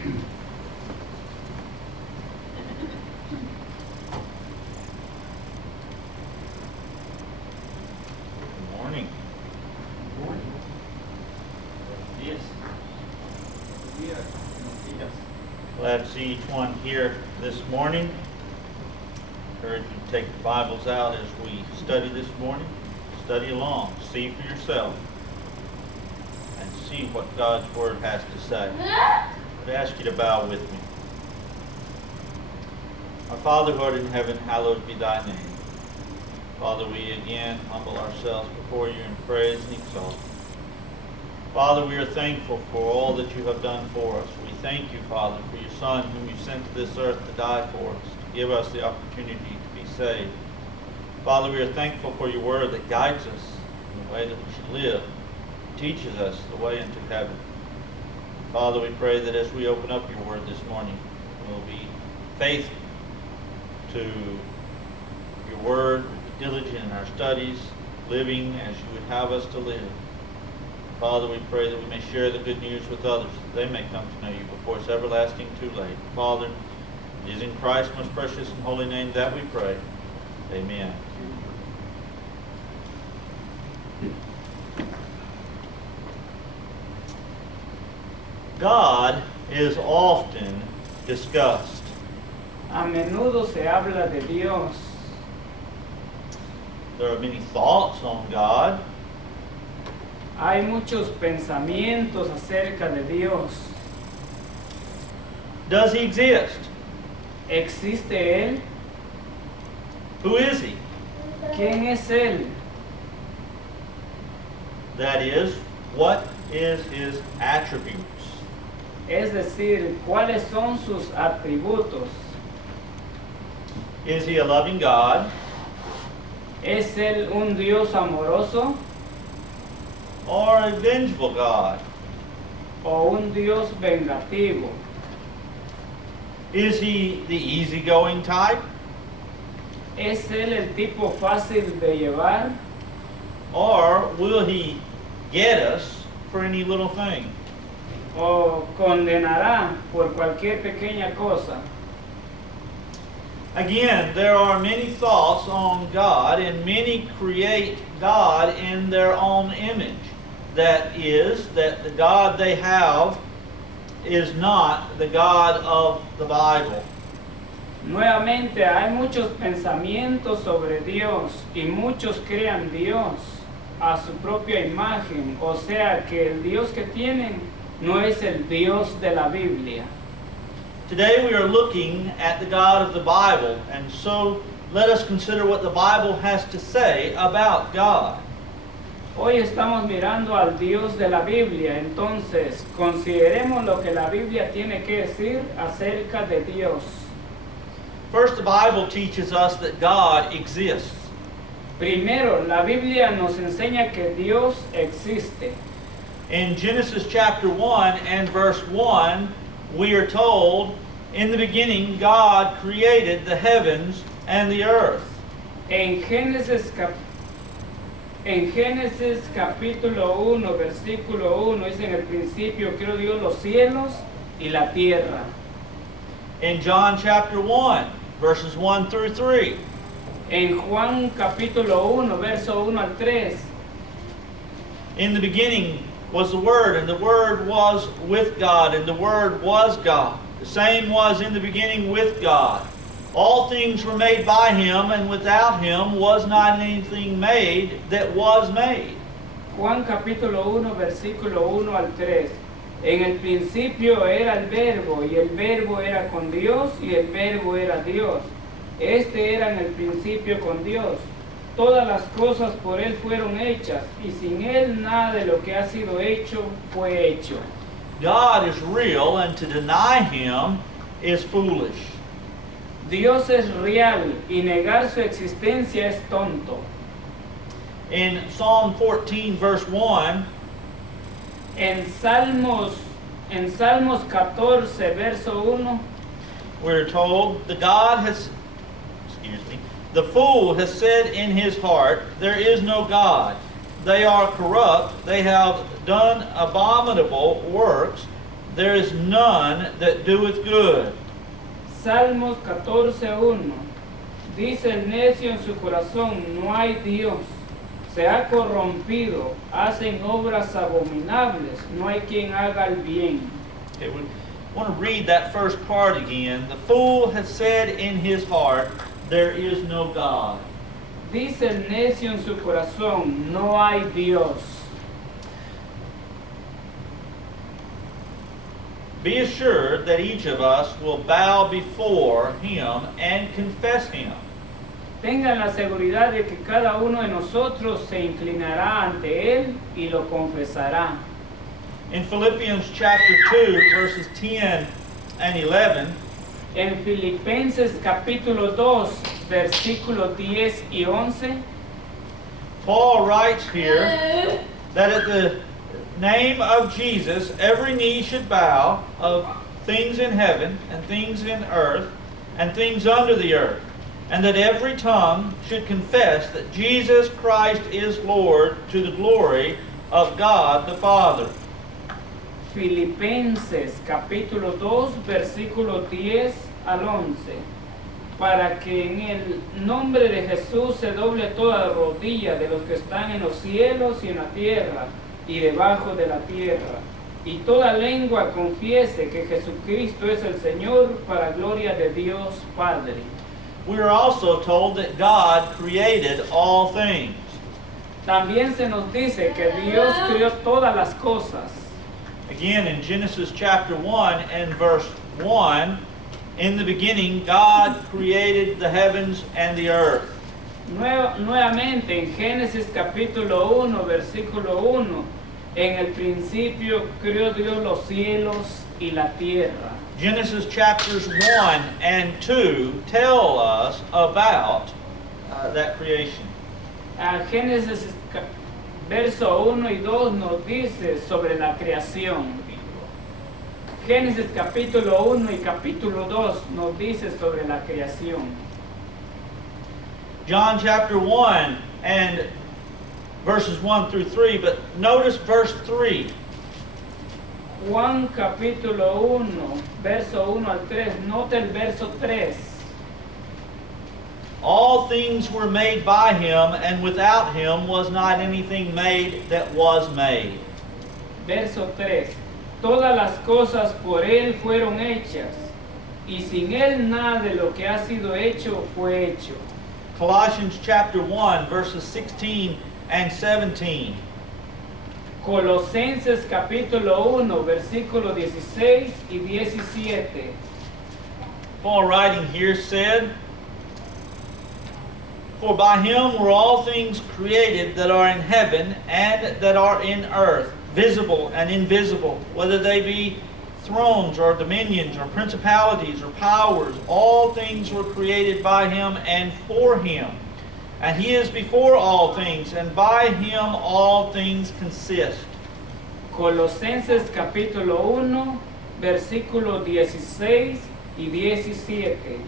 Morning. Yes. Glad to see each one here this morning. Encourage you to take the Bibles out as we study this morning. Study along. See for yourself. And see what God's Word has to say. I'd ask you to bow with me. Our Father who art in heaven, hallowed be thy name. Father, we again humble ourselves before you in praise and exalt. Father, we are thankful for all that you have done for us. We thank you, Father, for your Son whom you sent to this earth to die for us, to give us the opportunity to be saved. Father, we are thankful for your word that guides us in the way that we should live, teaches us the way into heaven. Father, we pray that as we open up your word this morning, we'll be faithful to your word, diligent in our studies, living as you would have us to live. Father, we pray that we may share the good news with others, that they may come to know you before it's everlasting too late. Father, it is in Christ's most precious and holy name that we pray. Amen. God is often discussed. A menudo se habla de Dios. There are many thoughts on God. Hay muchos pensamientos acerca de Dios. Does he exist? ¿Existe Él? Who is he? ¿Quién es Él? That is, what is his attributes? Es decir, ¿cuáles son sus atributos? Is he a loving God? ¿Es Él un Dios amoroso Or a vengeful God? o un Dios vengativo? Is he the easygoing type? ¿Es Él el tipo fácil de llevar? Or will he get us for any little thing? ¿O condenará por cualquier pequeña cosa? Again, there are many thoughts on God, and many create God in their own image. That is, that the God they have is not the God of the Bible. Nuevamente, hay muchos pensamientos sobre Dios y muchos crean Dios a su propia imagen, o sea que el Dios que tienen no es el Dios de la Biblia. Today we are looking at the God of the Bible, and so let us consider what the Bible has to say about God. Hoy estamos mirando al Dios de la Biblia, entonces consideremos lo que la Biblia tiene que decir acerca de Dios. First, the Bible teaches us that God exists. Primero, la Biblia nos enseña que Dios existe. In Genesis chapter 1 and verse 1, we are told, in the beginning God created the heavens and the earth. En Génesis capítulo 1, versículo 1, dice: en el principio creó Dios los cielos y la tierra. In John chapter 1, verses 1 through 3, En Juan capítulo 1, verso 1 al 3, in the beginning was the Word, and the Word was with God, and the Word was God. The same was in the beginning with God. All things were made by him, and without him was not anything made that was made. Juan capítulo 1, versículo 1 al 3. En el principio era el verbo, y el verbo era con Dios, y el verbo era Dios. Este era en el principio con Dios. Todas las cosas por Él fueron hechas, y sin Él nada de lo que ha sido hecho fue hecho. God is real, and to deny him is foolish. Dios es real, y negar su existencia es tonto. In Psalm 14, verse 1, En Salmos 14, verso 1, we're told, the fool has said in his heart, there is no God. They are corrupt, they have done abominable works. there is none that doeth good. Salmos 14:1. Dice el necio en su corazón, no hay Dios. Se ha corrompido, hacen obras abominables, no hay quien haga el bien. Okay, we want to read that first part again. The fool has said in his heart, there is no God. Dice el necio en su corazón, no hay Dios. Be assured that each of us will bow before him and confess him. Tengan la seguridad de que cada uno de nosotros se inclinará ante Él y lo confesará. In Philippians chapter 2, verses 10 and 11, En Filipenses capítulo 2, versículos 10 y 11, Paul writes here that at the name of Jesus, every knee should bow, of things in heaven and things in earth and things under the earth, and that every tongue should confess that Jesus Christ is Lord, to the glory of God the Father. Filipenses capítulo 2, versículo 10 al 11, para que en el nombre de Jesús se doble toda rodilla de los que están en los cielos y en la tierra y debajo de la tierra, y toda lengua confiese que Jesucristo es el Señor, para gloria de Dios Padre. We are also told that God created all things. También se nos dice que Dios creó todas las cosas. Again, in Genesis chapter 1 and verse 1, in the beginning God created the heavens and the earth. Nuevamente en Génesis capítulo 1, versículo 1, en el principio creó Dios los cielos y la tierra. Genesis chapters 1 and 2 tell us about that creation. Génesis verso 1 y 2 nos dice sobre la creación. Génesis capítulo 1 y capítulo 2 nos dice sobre la creación. John chapter 1 and verses 1 through 3, but notice verse 3. Juan capítulo 1, verso 1 al 3, nota el verso 3. All things were made by him, and without him was not anything made that was made. Verso 3. Todas las cosas por él fueron hechas, y sin él nada de lo que ha sido hecho fue hecho. Colossians chapter 1, verses 16 and 17. Colosenses capítulo 1, versículo 16 y 17. Paul writing here said, For by him were all things created that are in heaven and that are in earth, visible and invisible, whether they be thrones or dominions or principalities or powers. All things were created by him and for him. And he is before all things, and by him all things consist. Colosenses capítulo 1, versículo 16 y 17.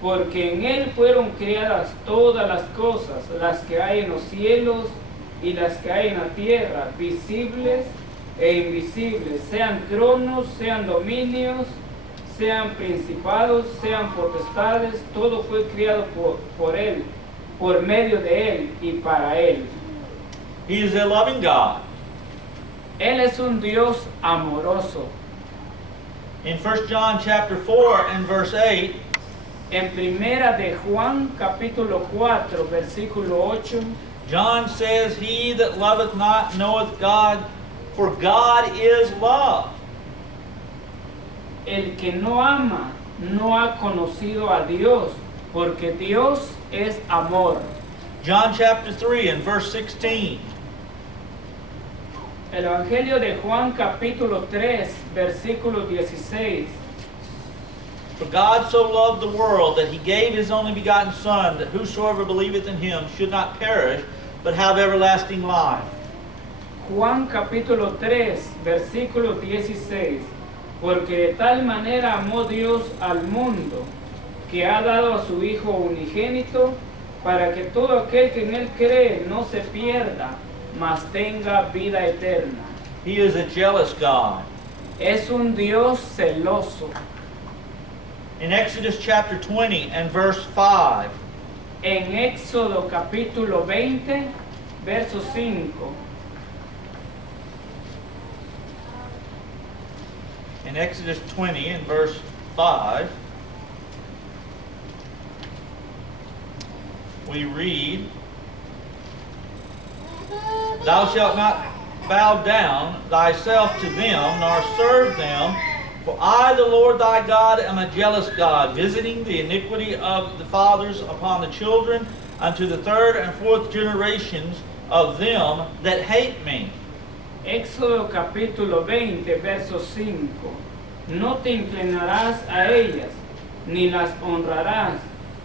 Porque en él fueron creadas todas las cosas, las que hay en los cielos y las que hay en la tierra, visibles e invisibles, sean tronos, sean dominios, sean principados, sean potestades, todo fue creado por él, por medio de él y para él. He is a loving God. Él es un Dios amoroso. In 1 John chapter 4 and verse 8, En primera de Juan capítulo 4 versículo 8, John says, He that loveth not knoweth God, for God is love. el que no ama no ha conocido a Dios, porque Dios es amor. John chapter 3 and verse 16. El Evangelio de Juan capítulo 3 versículo 16. For God so loved the world that he gave his only begotten Son, that whosoever believeth in him should not perish, but have everlasting life. Juan capítulo 3 versículo 16. Porque de tal manera amó Dios al mundo, que ha dado a su Hijo unigénito, para que todo aquel que en él cree no se pierda, mas tenga vida eterna. He is a jealous God. Es un Dios celoso. In Exodus chapter 20 and verse 5, En Éxodo capítulo 20, verso 5. in Exodus 20 and verse 5, we read, Thou shalt not bow down thyself to them, nor serve them, for I, the Lord thy God, am a jealous God, visiting the iniquity of the fathers upon the children, unto the third and fourth generations of them that hate me. Éxodo capítulo 20, verso 5. No te inclinarás a ellas, ni las honrarás,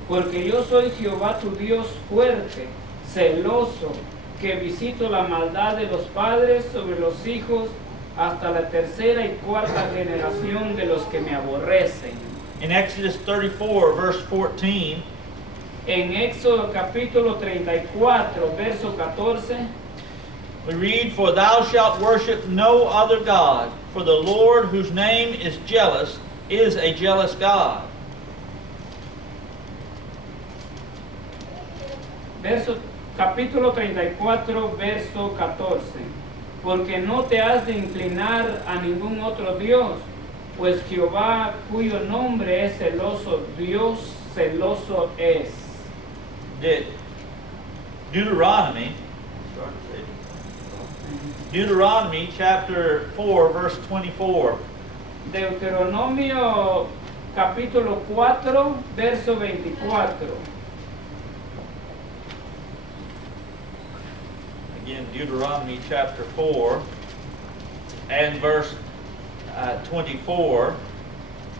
porque yo soy Jehová tu Dios fuerte, celoso, que visito la maldad de los padres sobre los hijos hasta la tercera y cuarta generación de los que me aborrecen. In Exodus 34, verse 14, En Éxodo capítulo 34, verso 14, we read, For thou shalt worship no other God, for the Lord whose name is jealous is a jealous God. Capítulo 34, verso 14. Porque no te has de inclinar a ningún otro Dios, pues Jehová, cuyo nombre es celoso, Dios celoso es. Deuteronomy chapter 4, verse 24. Deuteronomio capítulo 4, verso 24. Again, Deuteronomy chapter 4 and verse 24.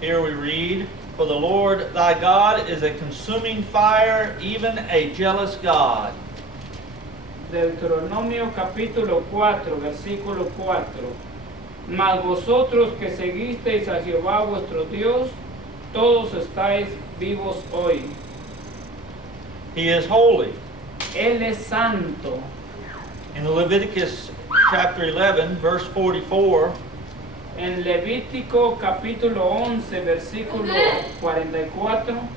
Here we read, For the Lord thy God is a consuming fire, even a jealous God. Deuteronomio capítulo 4, versículo 4. Mas vosotros que seguisteis a Jehová vuestro Dios, todos estáis vivos hoy. He is holy. Él es santo. In Leviticus chapter 11, verse 44, En Levítico capítulo 11, versículo 44,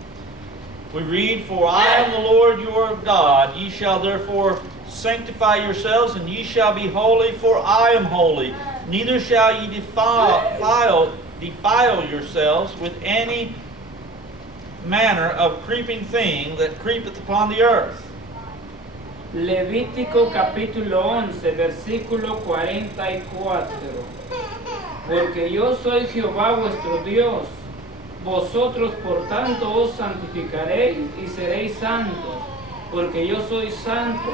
we read, For I am the Lord your God, ye shall therefore sanctify yourselves, and ye shall be holy, for I am holy. Neither shall ye defile yourselves with any manner of creeping thing that creepeth upon the earth. Levítico capítulo 11, versículo 44. Porque yo soy Jehová vuestro Dios, vosotros por tanto os santificaréis y seréis santos, porque yo soy santo.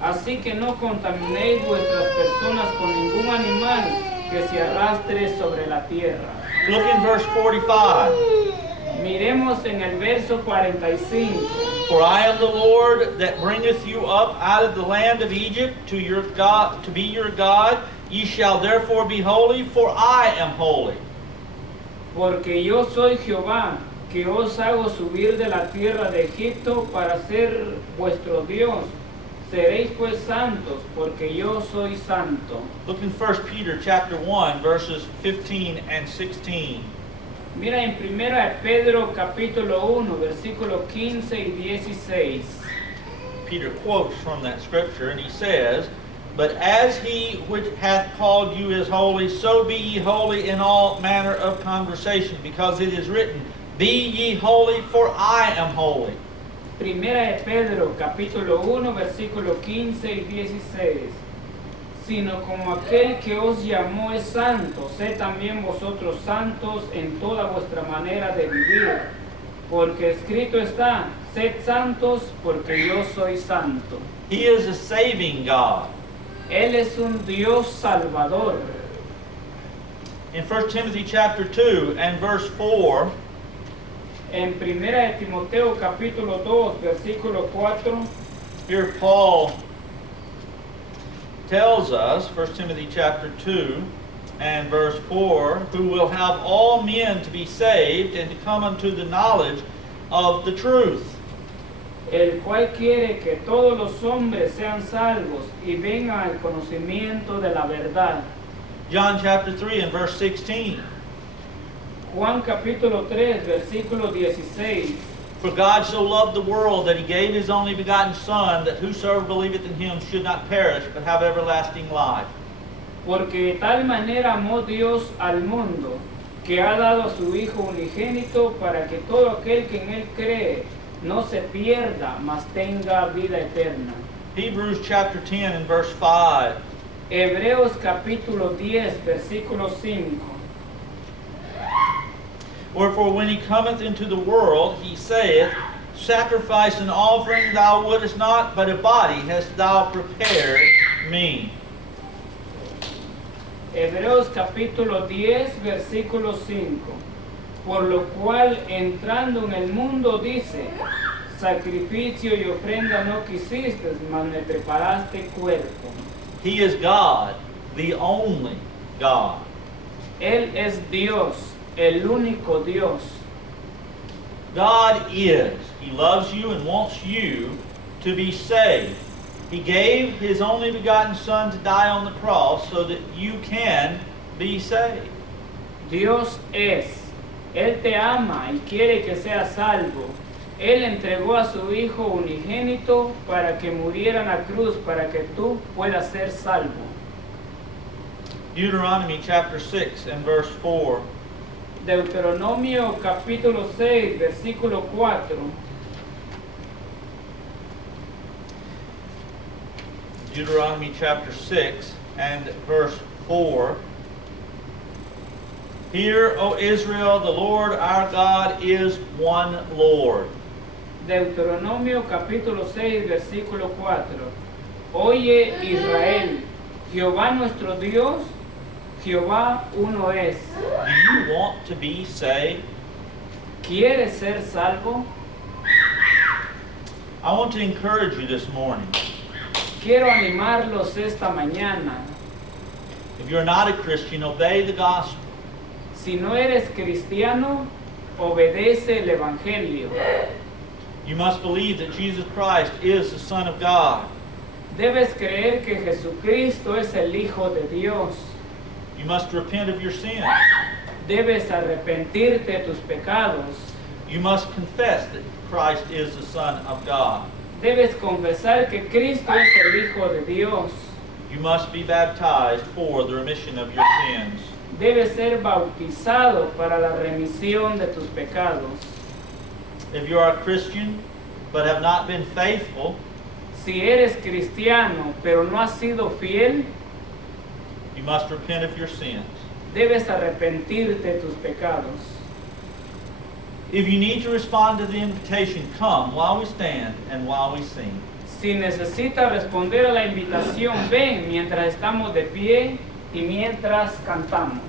Así que no contaminéis vuestras personas con ningún animal que se arrastre sobre la tierra. Look in verse 45. Miremos en el verso 45. For I am the Lord that bringeth you up out of the land of Egypt to your God, to be your God. Ye shall therefore be holy, for I am holy. Porque yo soy Jehová, que os hago subir de la tierra de Egipto para ser vuestro Dios. Seréis pues santos, porque yo soy santo. Look in 1 Peter chapter 1, verses 15 and 16. Mira en 1 Pedro capítulo 1, versículos 15 y 16. Peter quotes from that scripture, and he says, But as he which hath called you is holy, so be ye holy in all manner of conversation, because it is written, Be ye holy, for I am holy. 1 Pedro capítulo 1, versículos 15 y 16. Sino como aquel que os llamó es santo, sed también vosotros santos en toda vuestra manera de vivir. Porque escrito está, sed santos, porque yo soy santo. He is a saving God. Él es un Dios salvador. In 1 Timothy chapter 2 and verse 4, En 1 Timoteo capítulo 2, versículo 4, here Paul tells us, 1 Timothy chapter 2 and verse 4, who will have all men to be saved and to come unto the knowledge of the truth. el cual quiere que todos los hombres sean salvos y vengan al conocimiento de la verdad. John chapter 3 and verse 16. Juan capítulo 3, versículo 16. For God so loved the world that he gave his only begotten Son, that whosoever believeth in him should not perish, but have everlasting life. Porque de tal manera amó Dios al mundo, que ha dado a su Hijo unigénito, para que todo aquel que en él cree no se pierda, mas tenga vida eterna. Hebrews chapter 10 and verse 5. Hebreos capítulo 10, versículo 5. Wherefore when he cometh into the world, he saith, Sacrifice and offering thou wouldest not, but a body hast thou prepared me. Hebreos capítulo 10, versículo 5. Por lo cual, entrando en el mundo, dice, sacrificio y ofrenda no quisiste, mas me preparaste cuerpo. He is God, the only God. Él es Dios, el único Dios. God is. He loves you and wants you to be saved. He gave his only begotten Son to die on the cross so that you can be saved. Dios es. Él te ama y quiere que seas salvo. Él entregó a su Hijo unigénito para que muriera en la cruz, para que tú puedas ser salvo. Deuteronomy chapter 6 and verse 4. Deuteronomio capítulo 6, versículo 4. Deuteronomy chapter 6 and verse 4. Hear, O Israel, the Lord our God is one Lord. Deuteronomio capítulo 6, versículo 4. Oye Israel, Jehová nuestro Dios, Jehová uno es. Do you want to be saved? ¿Quieres ser salvo? I want to encourage you this morning. Quiero animarlos esta mañana. If you're not a Christian, obey the gospel. Si no eres cristiano, obedece el Evangelio. You must believe that Jesus Christ is the Son of God. Debes creer que Jesucristo es el Hijo de Dios. You must repent of your sins. Debes arrepentirte de tus pecados. You must confess that Christ is the Son of God. Debes confesar que Cristo es el Hijo de Dios. You must be baptized for the remission of your sins. Debes ser bautizado para la remisión de tus pecados. If you are a Christian but have not been faithful, Si eres cristiano pero no has sido fiel, you must repent of your sins. debes arrepentirte de tus pecados. If you need to respond to the invitation, come while we stand and while we sing. Si necesitas responder a la invitación, ven mientras estamos de pie y mientras cantamos.